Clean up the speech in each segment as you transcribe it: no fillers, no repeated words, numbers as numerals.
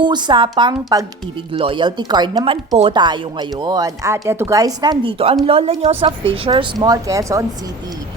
Usapang pag-ibig loyalty card naman po tayo ngayon. At eto guys, nandito ang lola nyo sa Fisher's Mall, Quezon City.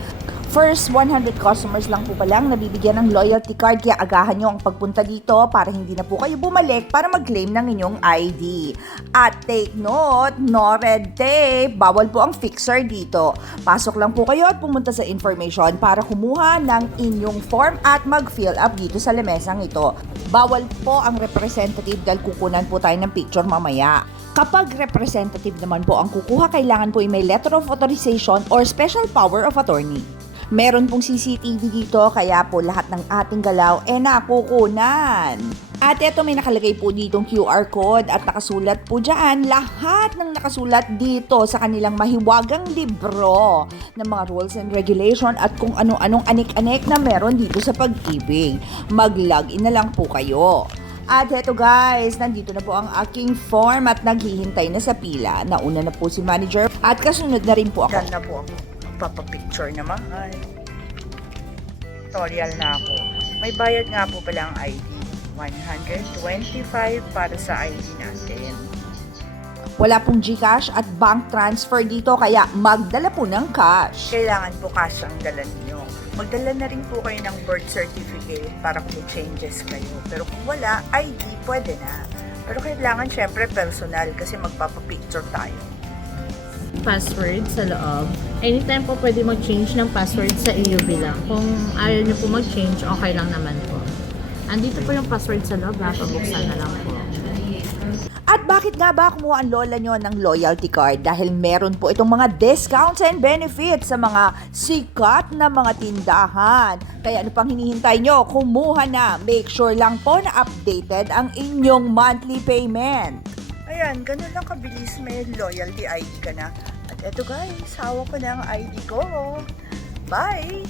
First 100 customers lang po palang nabibigyan ng loyalty card, kaya agahan nyo ang pagpunta dito para hindi na po kayo bumalik para mag-claim ng inyong ID. At take note, no red tape, bawal po ang fixer dito. Pasok lang po kayo at pumunta sa information para kumuha ng inyong form at mag-fill up dito sa lamesang ito. Bawal po ang representative dahil kukunan po tayo ng picture mamaya. Kapag representative naman po ang kukuha, kailangan po may letter of authorization or special power of attorney. Meron pong CCTV dito, kaya po lahat ng ating galaw nakukunan. At eto, may nakalagay po ditong QR code at nakasulat po dyan lahat ng nakasulat dito sa kanilang mahiwagang libro ng mga rules and regulation at kung ano-anong anik-anik na meron dito sa pag-ibig. Mag-login na lang po kayo. At eto guys, nandito na po ang aking form at naghihintay na sa pila. Nauna na po si manager at kasunod na rin po ako. Done na po ako. Papapicture naman. Ay. Tutorial na ako. May bayad nga po pala ang ID. 125 para sa ID natin. Wala pong GCash at bank transfer dito, kaya magdala po ng cash. Kailangan po cash ang dala ninyo. Magdala na rin po kayo ng birth certificate para kung changes kayo. Pero kung wala, ID pwede na. Pero kailangan syempre personal kasi magpapapicture tayo. Password sa loob. Anytime po pwede mag-change ng password sa EUV lang. Kung ayaw nyo po mag-change, okay lang naman po. Andito po yung password sa loob, pabuksan na lang po. At bakit nga ba kumuha ang lola nyo ng loyalty card? Dahil meron po itong mga discounts and benefits sa mga sikat na mga tindahan. Kaya ano pang hinihintay nyo? Kumuha na. Make sure lang po na updated ang inyong monthly payment. Ayan, ganun lang kabilis, may loyalty ID ka na. At eto guys, hawak ko na ang ID ko. Bye!